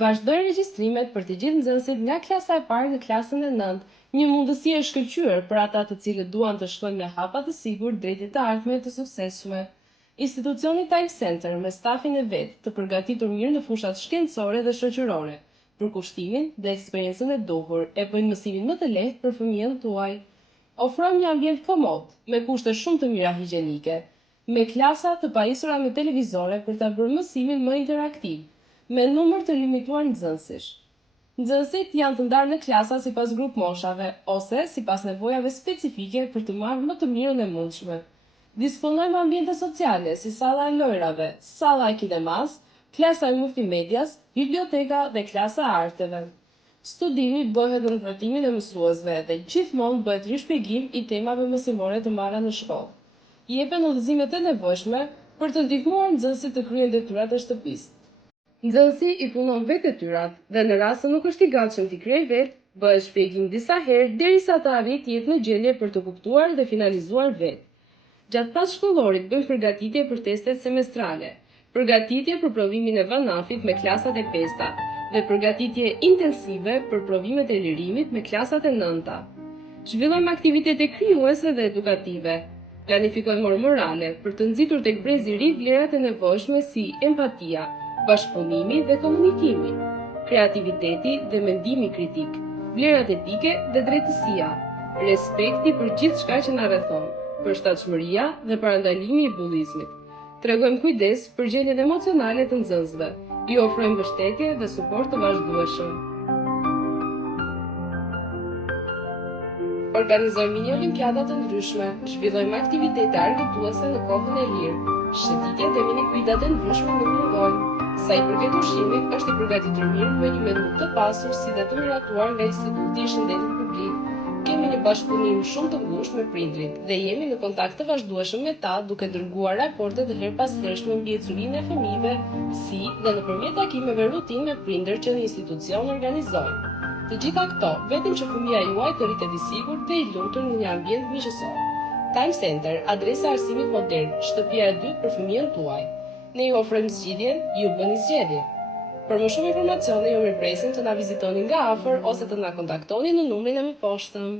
Vazhdojnë regjistrimet për të gjithë nxënësit nga klasa e parë në klasën e 9, një mundësi e shkëlqyer për ata të cilët duan të shkojnë me hapa të sigurt drejt të ardhmeve të suksesshme. Institucioni Time Center me stafin e vet të përgatitur mirë në fushat shkencore dhe shoqërore, për kushtimin dhe eksperiencën e duhur, e bëjnë mësimin më të lehtë për fëmijën tuaj. Ofrojmë një ambient komod, me kushte shumë të mira higjienike, me klasa të pajisura me televizore për ta bërë mësimin më interaktiv, me numër të limituar nxënësish. Nxënësit janë të ndarë në klasa sipas grup moshave ose sipas nevojave specifike për të marrë më të mirën e mundshme. Disponojmë ambiente sociale si salla e lojrave, salla e kinemas, klasa e multimedias, biblioteka dhe klasa e arteve. Studimi bëhet në trajtimin e mësuesve dhe gjithmonë bëhet rishpjegim i temave mësimore të marra në shkollë. Jepen udhëzimet e nevojshme për të ndihmuar nxënësit të kryejnë detyrat e shtëpisë. Nxënësi i punon vetë detyrat dhe në rast se nuk është i gatshëm t'i kryejë vetë, bëhet shpjegim disa herë derisa të arrijë të jetë në gjendje për të kuptuar dhe finalizuar vetë. Gjatë passhkollorit bëjmë përgatitje për testet semestrale, përgatitje për provimin e VANAF-it me klasat e 5-ta dhe përgatitje intensive për provimet e lirimit me klasat e 9-ta. Zhvillojmë aktivitete krijuese dhe edukative. Planifikojmë orë morale për të nxitur tek brezi i ri vlerat e nevojshme si empatia, bashkëpunimi dhe komunikimi, kreativiteti dhe mendimi kritik, vlerat etike dhe drejtësia, respekti për gjithçka që na rrethon, përshtatshmëria dhe parandalimi i bullizmit. Tregojmë kujdes për gjendjen emocionale të nxënësve, i ofrojmë mbështetje dhe suport të vazhdueshëm. Organizojmë mini olimpiada të ndryshme, zhvillojmë aktivitete argëtuese në kohën e lirë, shëtitjet e mini kuidat e ndryshme nuk mungojnë. Sa i përket ushqimit, është i përgatitur mirë me një menu të pasur si dhe të miratuar nga Instituti i Shëndetit Publik. Kemi një bashkëpunim shumë të ngushtë me prindrit dhe jemi në kontakt të vazhdueshëm me ta duke dërguar raporte të herpashershme mbi ecurinë e fëmijëve, si dhe nëpërmjet takimeve rutinë me prindër që në institucion organizojnë. Të gjitha këto, vetëm që fëmia juaj të rritet i sigurt dhe i lumtur në një ambient miqësor. Time Center, adresa e arsimit modern, shtëpia e dytë për fëmijën tuaj. Ne ju ofrojmë zgjidhjen, ju bëni zgjedhjen. Për më shumë informacione, ju mirpresim të na vizitoni nga afër ose të na kontaktoni në numrin e mëposhtëm.